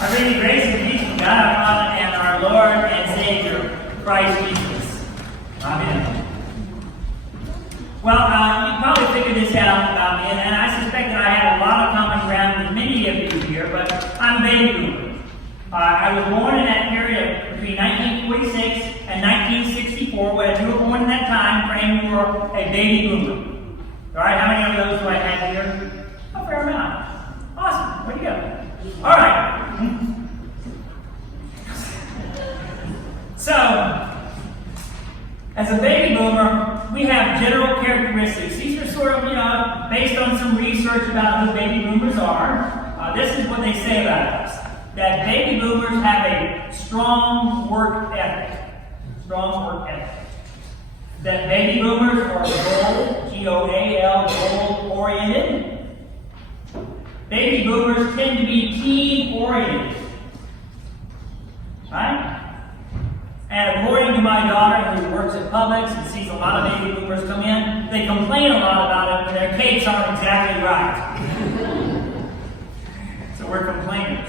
I bring you grace and peace from God our Father and our Lord and Savior, Christ Jesus. Amen. Well, you probably figured this out about me, and I suspect that I have a lot of common ground with many of you here, but I'm a baby boomer. I was born in that period between 1946 and 1964. Whether you were born in that time frame, you were a baby boomer. All right, how many of those do I have here? A fair amount. Awesome. Where'd you go? All right. So, as a baby boomer, we have general characteristics. These are sort of, based on some research about who baby boomers are. This is what they say about us. That baby boomers have a strong work ethic. Strong work ethic. That baby boomers are goal, G-O-A-L, goal-oriented. Baby boomers tend to be team-oriented. Right? And according to my daughter, who works at Publix and sees a lot of baby boomers come in, they complain a lot about it when their cakes aren't exactly right. So we're complainers.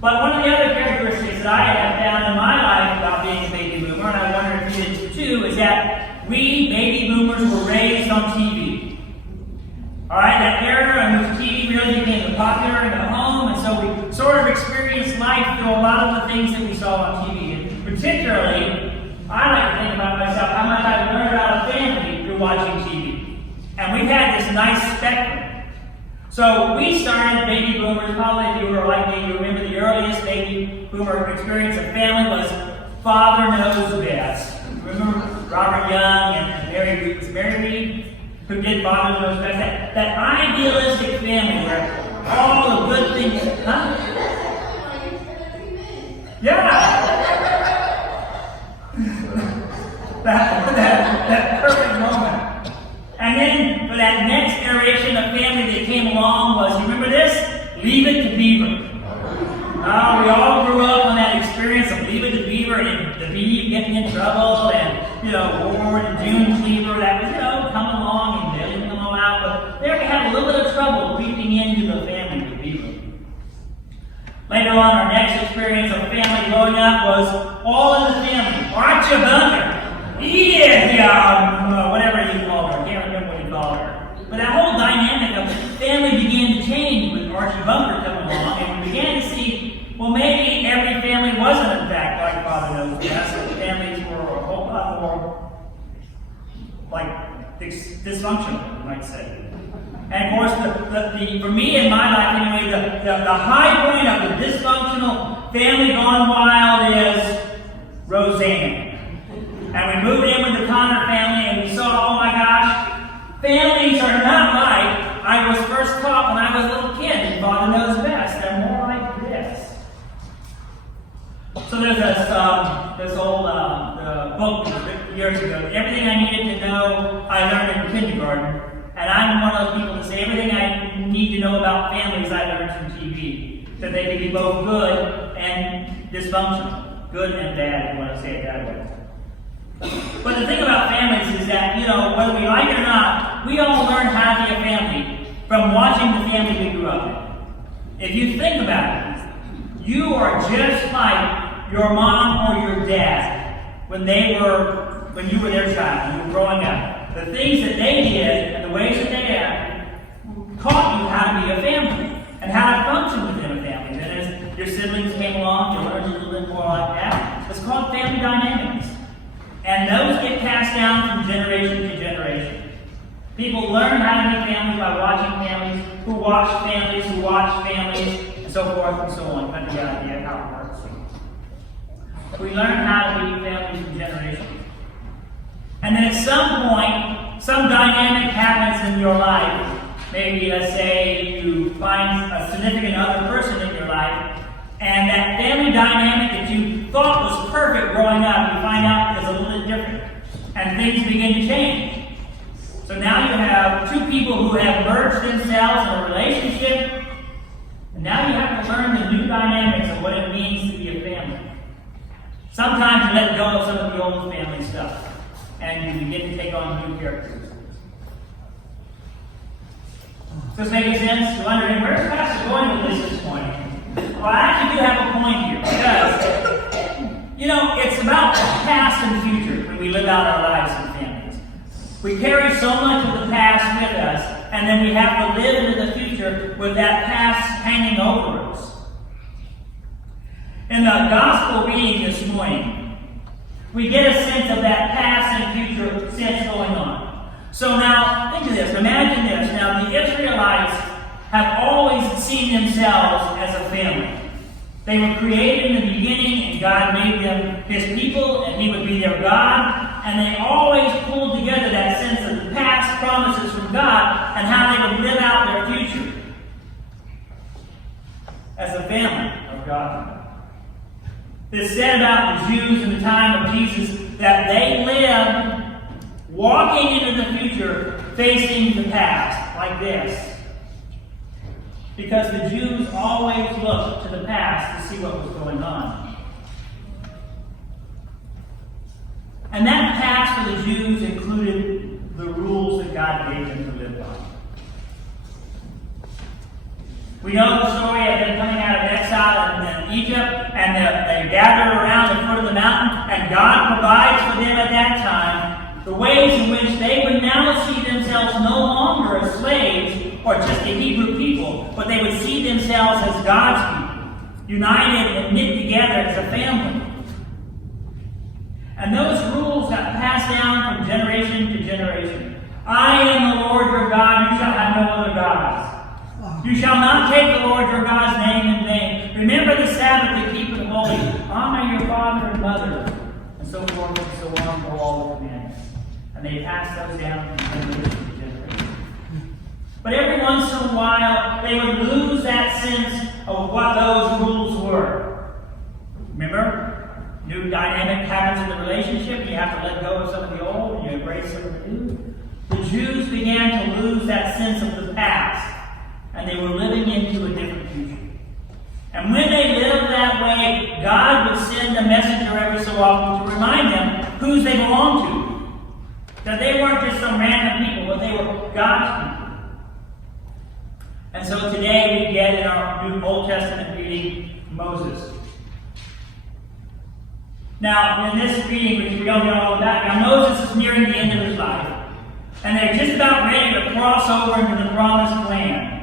But one of the other characteristics that I have found in my life about being a baby boomer, and I wonder if you did too, is that we baby boomers were raised on TV. Alright, that era in which TV really became popular in the home, and so we sort of experienced life through a lot of the things that we saw on TV. And particularly, I like to think about myself how much I've learned about a family through watching TV. And we've had this nice spectrum. So we started baby boomers, probably if you were like me, you remember the earliest baby boomer experience of family was Father Knows Best. Remember Robert Young and Mary Reed? Was Mary Reed who did Father Knows Best? That idealistic family where all the good things, huh? Yeah! that perfect moment. And then for that next generation of family that came along was, you remember this? Leave It to Beaver. We all grew up on that experience of Leave It to Beaver and the bee getting in trouble and, World War and June fever that was, coming along and bailing them all out. But there we had a little bit of trouble creeping into the family with Beaver. Later on, our next experience of family growing up was all in the family. Archie Bunker. Whatever you call her. I can't remember what you call her. But that whole dynamic of the family began to change with Archie Bunker coming along, and we began to see, well, maybe every family wasn't, in fact, like Father Knows Best. Families were a whole lot more, dysfunctional, you might say. And of course, for me in my life anyway, the high point of the dysfunctional family gone wild is Roseanne. And we moved in with the Connor family and we saw, oh my gosh, families are not like I was first taught when I was a little kid and Father Knows Best. They're more like this. So there's this old book years ago. Everything I needed to know, I learned in kindergarten. And I'm one of those people that say everything I need to know about families I learned from TV. That they can be both good and dysfunctional. Good and bad, if you want to say it that way. But the thing about families is that, whether we like it or not, we all learn how to be a family from watching the family we grew up in. If you think about it, you are just like your mom or your dad when you were their child, when you were growing up. The things that they did and the ways that they acted taught you how to be a family and how to function within a family. Then as your siblings came along, you learned a little bit more like that. It's called family dynamics. And those get passed down from generation to generation. People learn how to be families by watching families, who watch families, and so forth and so on. Kind of the idea of how it works. We learn how to be families from generation. And then at some point, some dynamic happens in your life. Maybe, let's say, you find a significant other person in your life, and that family dynamic that you thought was perfect growing up, you find out is a little bit different. And things begin to change. So now you have two people who have merged themselves in a relationship, and now you have to learn the new dynamics of what it means to be a family. Sometimes you let go of some of the old family stuff, and you begin to take on new characters. Does this make sense? You're wondering, where's Pastor going with this morning? Well, point here because, it's about the past and future when we live out our lives and families. We carry so much of the past with us, and then we have to live into the future with that past hanging over us. In the gospel reading this morning, we get a sense of that past and future sense going on. So now, think of this. Imagine this. Now, the Israelites have always seen themselves as a family. They were created in the beginning, and God made them His people, and He would be their God. And they always pulled together that sense of the past promises from God and how they would live out their future as a family of God. It's said about the Jews in the time of Jesus that they lived walking into the future, facing the past, like this. Because the Jews always looked to the past to see what was going on. And that past for the Jews included the rules that God gave them to live by. We know the story of them coming out of exile in Egypt, and they gathered around the foot of the mountain, and God provides for them at that time the ways in which they would now see themselves no longer as slaves or just a Hebrew people, but they would see themselves as God's people, united and knit together as a family. And those rules got passed down from generation to generation. I am the Lord your God, you shall have no other gods. You shall not take the Lord your God's name in vain. Remember the Sabbath to keep it holy. Honor your father and mother. And so forth and so on for all the commandments. And they passed those down from generation to generation. But every once in a while, they would lose that sense of what those rules were. Remember? New dynamic happens in the relationship. You have to let go of some of the old and you embrace some of the new. The Jews began to lose that sense of the past. And they were living into a different future. And when they lived that way, God would send a messenger every so often to remind them whose they belonged to. That they weren't just some random people, but they were God's people. And so today we get in our New Old Testament reading Moses. Now, in this reading, which we don't know all about, now Moses is nearing the end of his life. And they're just about ready to cross over into the promised land.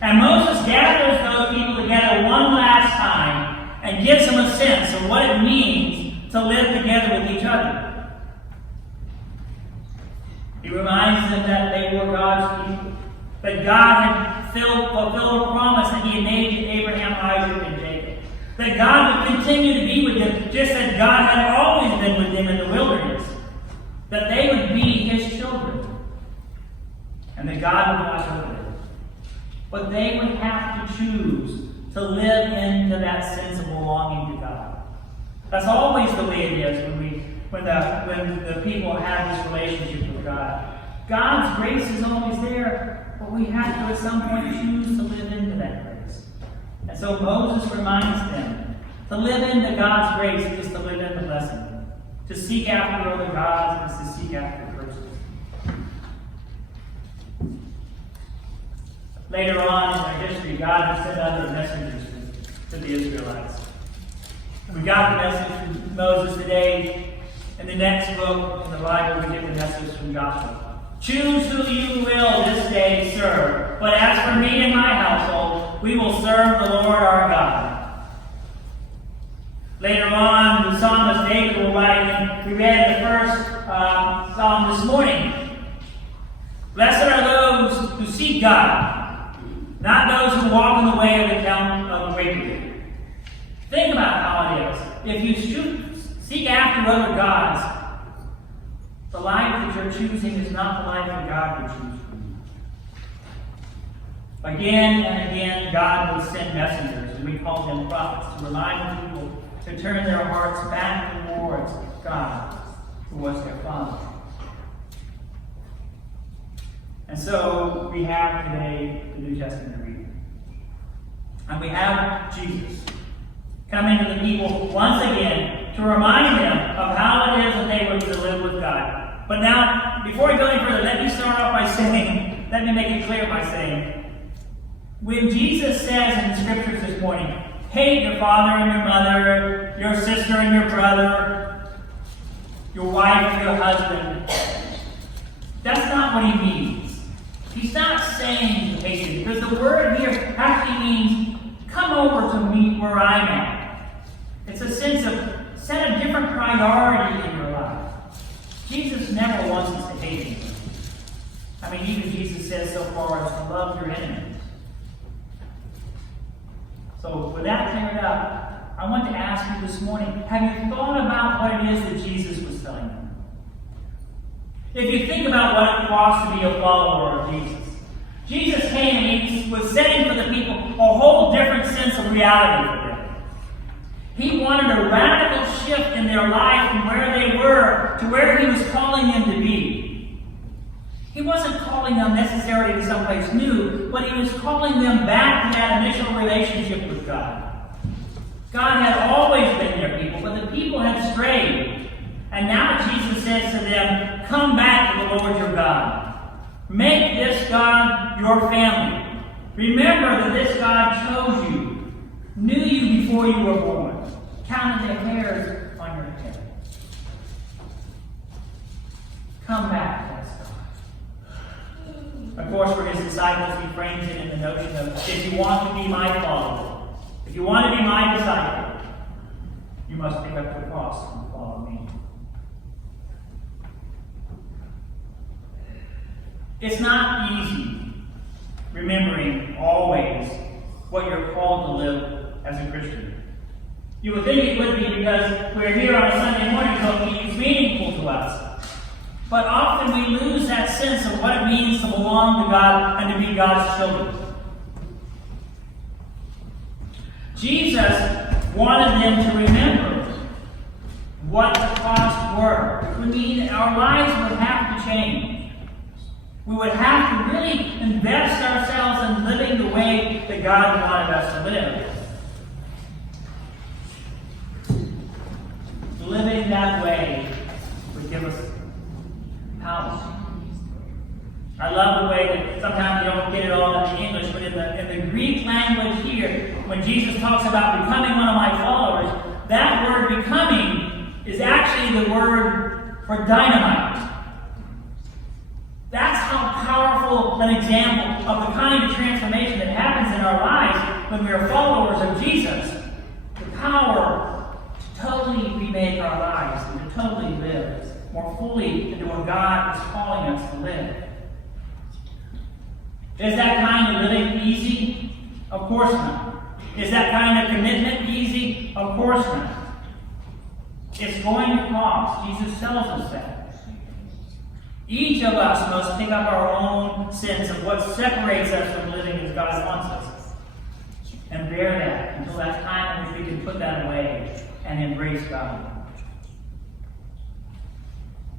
And Moses gathers those people together one last time and gives them a sense of what it means to live together with each other. He reminds them that they were God's people, that God had fulfilled a promise that He had made to Abraham, Isaac, and Jacob, that God would continue to be with them just as God had always been with them in the wilderness, that they would be His children, and that God would watch over them. But they would have to choose to live into that sense of belonging to God. That's always the way it is when the people have this relationship with God. God's grace is always there, but we have to at some point choose to live into that grace. And so Moses reminds them to live into God's grace is to live in the blessing. To seek after other gods is to seek after curses. Later on in our history, God has sent other messengers to the Israelites. We got the message from Moses today. In the next book in the Bible, we get the message from Joshua. Choose who you will this day serve. But as for me and my household, we will serve the Lord our God. Later on, the psalmist David will write, and we read the first psalm this morning. Blessed are those who seek God, not those who walk in the way of the count of the wicked. Think about how it is. If you seek after other gods, the life that you're choosing is not the life that God would choose for you. Again and again, God will send messengers, and we call them prophets, to remind people to turn their hearts back towards God, who was their Father. And so we have today the New Testament reading. And we have Jesus coming to the people once again to remind them of how it is that they were to live with God. But now, before we go any further, let me start off by saying, let me make it clear by saying, when Jesus says in the scriptures this morning, hate your father and your mother, your sister and your brother, your wife and your husband. That's not what he means. He's not saying to hate you, because the word here actually means come over to me where I'm at. It's a sense of set a different priority in your life. Jesus never wants us to hate him. I mean, even Jesus says so far as to love your enemies. So with that cleared up, I want to ask you this morning, have you thought about what it is that Jesus was telling you? If you think about what it costs to be a follower of Jesus, Jesus came and he was setting for the people a whole different sense of reality for them. He wanted a radical shift in their life from where they were to where he was calling them to be. He wasn't calling them necessarily to someplace new, but he was calling them back to that initial relationship with God. God had always been their people, but the people had strayed. And now Jesus says to them, come back to the Lord your God. Make this God your family. Remember that this God chose you, knew you before you were born, counted the hairs on your head. Come back to this God. Of course, for his disciples, he frames it in the notion of, if you want to be my follower, if you want to be my disciple, you must pick up your cross and follow me. It's not easy remembering always what you're called to live as a Christian. You would think it would be because we're here on a Sunday morning, so it's meaningful to us. But often we lose that sense of what it means to belong to God and to be God's children. Jesus wanted them to remember what the costs were. It would mean that our lives would have to change. We would have to really invest ourselves in living the way that God wanted us to live. Living that way would give us power. I love the way that sometimes you don't get it all in the English, but in the Greek language here, when Jesus talks about becoming one of my followers, that word becoming is actually the word for dynamite. That's how powerful an example of the kind of transformation that happens in our lives when we are followers of Jesus. The power to totally remake our lives and to totally live more fully into what God is calling us to live. Is that kind of living easy? Of course not. Is that kind of commitment easy? Of course not. It's going to cost. Jesus tells us that. Each of us must pick up our own sense of what separates us from living as God wants us and bear that until that time in which we can put that away and embrace God.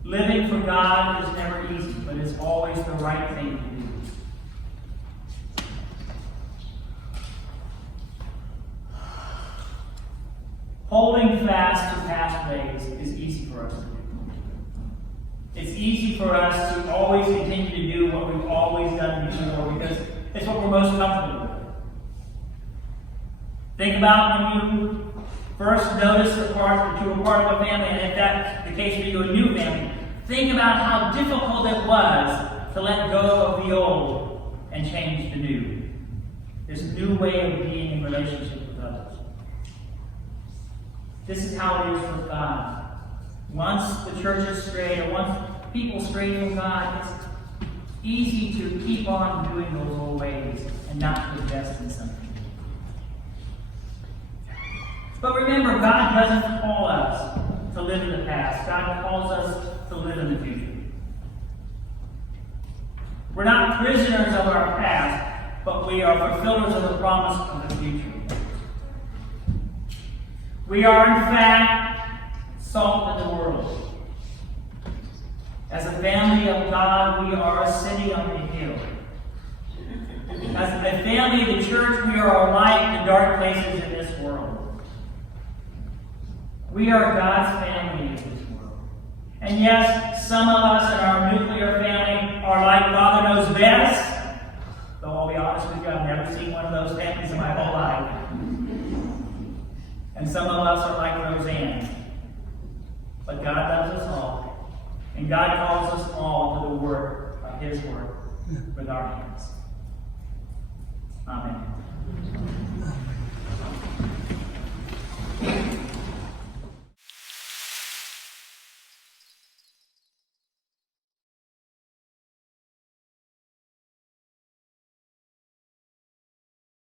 Living for God is never easy, but it's always the right thing to do. Holding fast to past ways is easy for us to do. It's easy for us to always continue to do what we've always done before because it's what we're most comfortable with. Think about when you first noticed that you were part of a family, and if that's the case for you, a new family. Think about how difficult it was to let go of the old and change the new. This new way of being in relationship with others. This is how it is with God. Once the church is strayed, or once people stray from God, it's easy to keep on doing those old ways and not to invest in something. But remember, God doesn't call us to live in the past. God calls us to live in the future. We're not prisoners of our past, but we are fulfillers of the promise of the future. We are, in fact, salt in the world. As a family of God, we are a city on the hill. As a family of the church, we are a light in dark places in this world. We are God's family in this world. And yes, some of us in our nuclear family are like Father Knows Best. Though I'll be honest with you, I've never seen one of those families in my whole life. And some of us are like Roseanne. But God loves us all. And God calls us all to the work of His work with our hands. Amen.